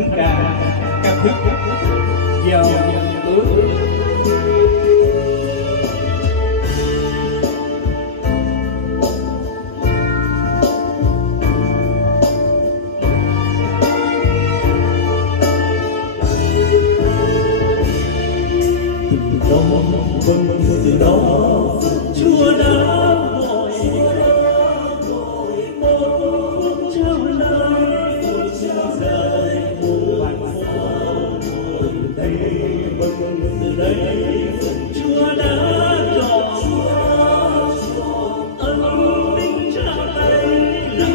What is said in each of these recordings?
thánh ca khúc Giao ước. Từ đó Chúa đã gọi một phút trao lời một vạn phố từ đây Chúa đã chọn ân tình trao tay là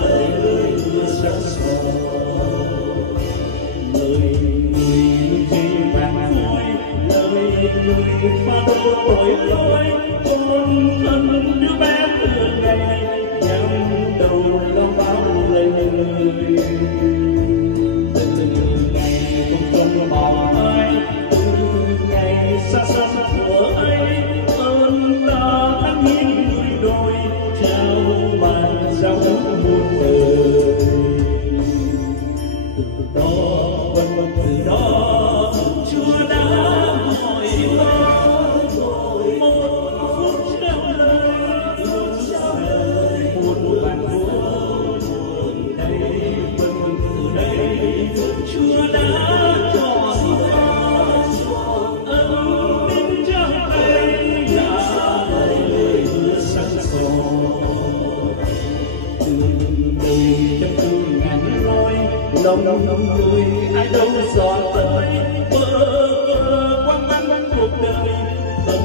lời hứa sáng soi lời người gì vàng khói lời người pha tội lỗi con thân đứa bé từ ngày nhắm đầu lo bao lời người từ ngày không mong ai từ ngày xa xa của ấy ơn ta thắm hiến người đôi trao bàn giao muôn đời từ đó Chúa đã gọi Chúa đã chọn ân tình trao tay là lời hứa sáng soi từ đời trăm thương ngàn lối lòng người ai đâu dọn tới bơ quăng bắn cuộc đời tâm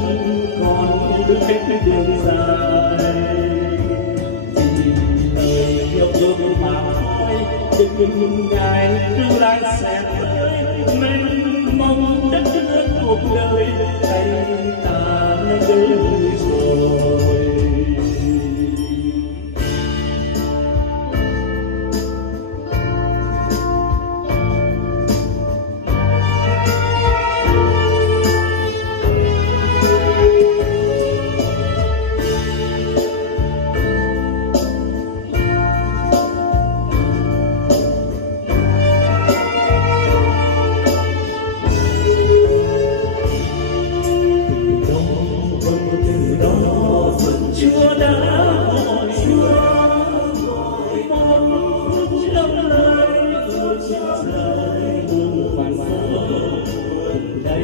còn đưa hết đường dài vì lời yêu thương mà thôi đừng ngại tương lai sẽ tới mênh mông đất nước cuộc đời tay ta đã đến rồi. Chúa đã gọi một phút trao lời một vạn phố đây